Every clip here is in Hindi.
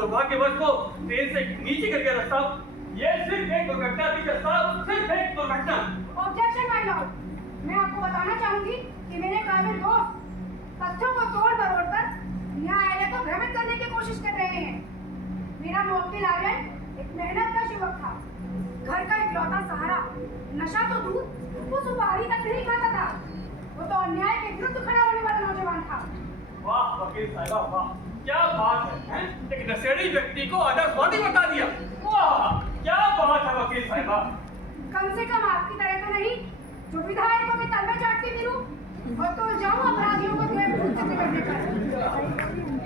दुर्भाग्यवश को ट्रेन से नीचे गिर गया साहब। ये सिर्फ एक दुर्घटना थी साहब, सिर्फ एक दुर्घटना। ऑब्जेक्शन माय लॉर्ड, मैं आपको बताना चाहूंगी कि मेरे काबिल दोस्त तथ्यों को तोड़ मरोड़ कर न्यायालय को भ्रमित करने की कोशिश कर रहे हैं। मेरा मुवक्किल आर्यन एक मेहनतकश युवक था, घर का इकलौता सहारा। नशा तो दूर, वो सुपारी तक नहीं खाता था। वो तो अन्याय के विरुद्ध खड़ा होने वाला नौजवान था। वाह वकील साहिबा वाह, क्या बात है? एक नशेड़ी व्यक्ति को आदर्शवादी बता दिया। वाह क्या बात है वकील साहिबा। कम से कम आपकी तरह तो नहीं जो विधायकों के तलवे चाटती फिरूं और तो जाऊं अपराधियों को करने पर।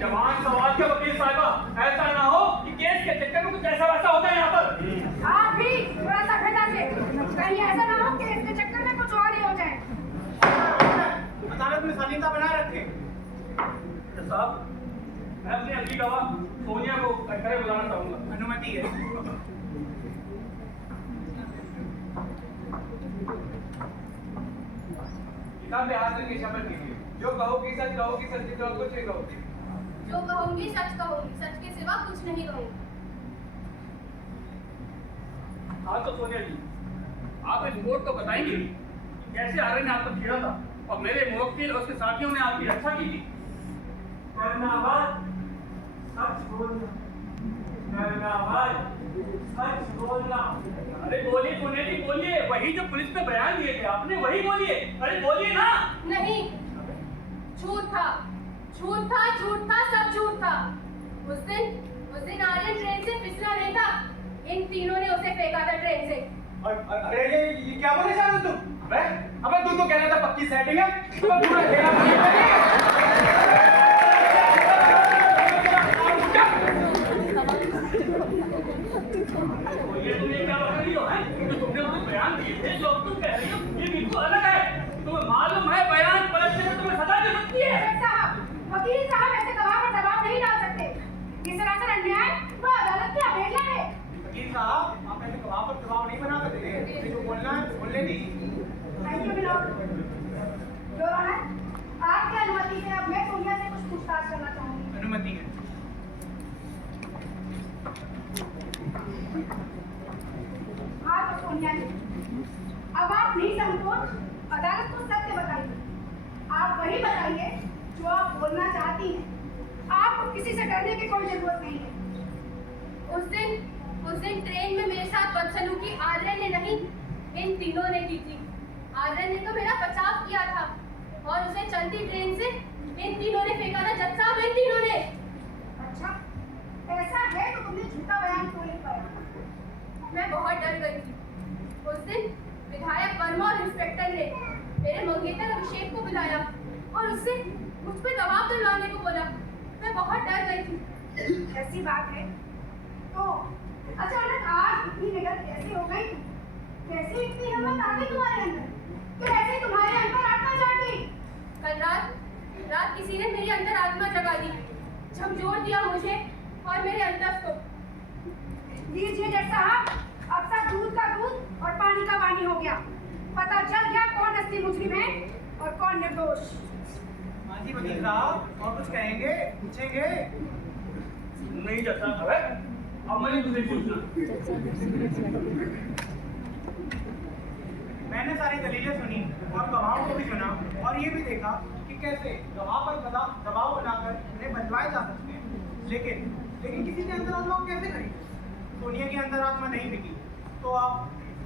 जवान सवाल के वकील साहिबा, ऐसा ना हो कि केस के चक्कर में कुछ ऐसा वैसा हो जाए यहाँ पर। आप भी थोड़ा सभ्यता से, कहीं ऐसा ना हो कि केस के चक्कर में कुछ और ही हो जाए। अदालत में शालीनता बनाए रखें। साहब मैं अपनी अगली गवाह सोनिया को खड़े बुलाना चाहूंगा। अनुमति है। किताब में हाजिर की शपथ कीजिए। जो कहोगी सच कहोगी, सच के सिवा कुछ नहीं कहोगी। जो कहूंगी सच कहूंगी, सच के सिवा कुछ नहीं कहूंगी। हाँ तो सोनिया जी, आप इस कोर्ट को बताएंगे कैसे आर्यन ने आपको छेड़ा था और मेरे मुवक्किल और उसके साथियों ने आपकी रक्षा की थी। सच बोलना, सच बोलना। अरे बोलिए सोनिया जी बोलिए, वही जो पुलिस में बयान दिए थे आपने वही बोलिए। अरे बोलिए ना। नहीं, झूठ था, झूठ था, झूठ था, सब झूठ था। उस दिन आर्यन ट्रेन से फिसला नहीं था, इन तीनों ने उसे फेंका था ट्रेन से। अरे ये क्या बोले साहब तुम? अबे तू तो कह रहा था पक्की सेटिंग है। तो पूरा खेला ये तुम क्या बता रही हो? जो तुमने उसे बयान दिए थे जो तुम कह रही हो ये बिल्कुल अलग है। तुम्हें मालूम है बयान पलटने में तुम्हें सजा दे सकती है। वकील साहब ऐसे गवाह पर दबाव नहीं डाल सकते। ये सरासर अन्याय व अदालत की अवहेलना है। वकील साहब आप ऐसे गवाह पर दबाव नहीं बना सकते। जो बोलना है बोलने दीजिए। Thank you milord. Your honour, आपकी अनुमति से अब मैं सोनिया से कुछ पूछताछ करना चाहूंगी। अनुमति है। हाँ तो सोनिया जी, अब आप निसंकोच अदालत को सत्य बताइए। आप वही बताइए जो आप बोलना चाहती हैं। आपको किसी से डरने की कोई जरूरत नहीं है। उस दिन ट्रेन में मेरे साथ बदसलूकी आर्यन ने नहीं, इन तीनों ने की थी। आर्यन ने तो मेरा बचाव किया था और उसे चलती ट्रेन से इन तीनों ने फेंका था। जज साहब, इन तीनों ने। अच्छा ऐसा है तो तुमने झूठा बयान क्यों नहीं पाया? मैं बहुत डर गई थी। उस दिन विधायक वर्मा और इंस्पेक्टर ने मेरे मंगेतर अभिषेक को बुलाया और उससे मुझ पे दबाव दिलवाने को बोला। मैं बहुत डर गई थी। ऐसी बात है तो अचानक आज इतनी निडर कैसे हो गई? कैसे इतनी हिम्मत आ गई तुम्हारे अंदर? कैसे तुम्हारे अंदर आत्मा जाग गई? कल रात किसी ने मेरी अंदर आत्मा जगा दी, झकझोर दिया मुझे और मेरे अंदर को। लीजिए जज साहब, अब सब दूध का दूध और पानी का पानी हो गया। पता चल गया कौन असली मुजरिम है और कौन निर्दोष। हाँ जी वकील साहब, और कुछ कहेंगे पूछेंगे? नहीं जैसा है अब मैं तुझे पूछना। मैंने सारी दलीलें सुनी और गवाहों को भी सुना और ये भी देखा कि कैसे गवाह पर दबाव बनाकर उन्हें बदलवाए जा सकते हैं। लेकिन किसी ने अंतरात्मा को कैसे खरीदा? सोनिया की अंतरात्मा नहीं बिकी। तो अब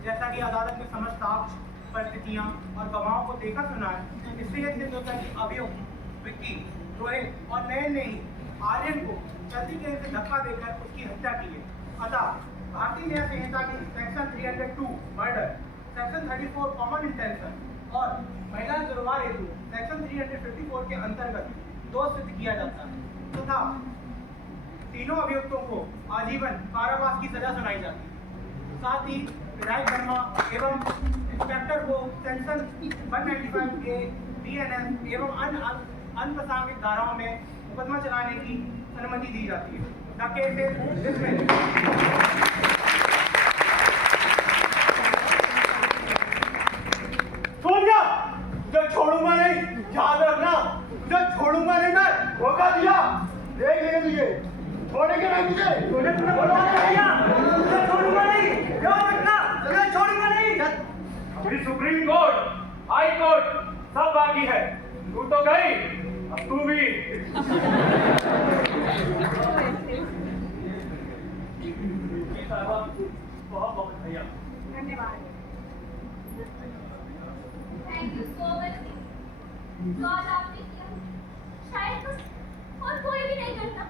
जैसा कि अदालत में समझ साक्ष्य, परिस्थितियाँ और गवाहों को देखा सुना है, इसलिए सिद्ध होता है कि अभियुक्त विक्की, रोहित और नयन ने ही आर्यन को चलती ट्रेन से धक्का देकर उसकी हत्या की है। अतः भारतीय न्याय संहिता की section 302 murder, section 34 common intention और महिला दुर्व्यवहार हेतु सेक्शन 354 के अंतर्गत दोष सिद्ध किया जाता है तथा तीनों अभियुक्तों को आजीवन कारावास की सजा सुनाई जाती है। साथ ही विधायक वर्मा एवं इंस्पेक्टर को सेक्शन 195 के DNS एवं अन्य अनप्रासंगिक धाराओं में मुकदमा चलाने की अनुमति दी जाती है। The case is dismissed. Sonia, तुझे छोड़ूंगा नहीं, याद रखना, तुझे छोड़ूंगा नहीं मैं। धोखा दिया, देख लिए। छोड़ेंगे नहीं मुझे। तूने बोला भैया, तुझे छोड़ूंगा नहीं, याद रखना, तुझे छोड़ूंगा नहीं। अभी सुप्रीम कोर्ट, हाई कोर्ट सब बाकी है। तू तो गई, अब तू भी। बहुत बहुत भैया। धन्यवाद। Thank you so much. God आपने किया, शायद बस और कोई भी नहीं करता।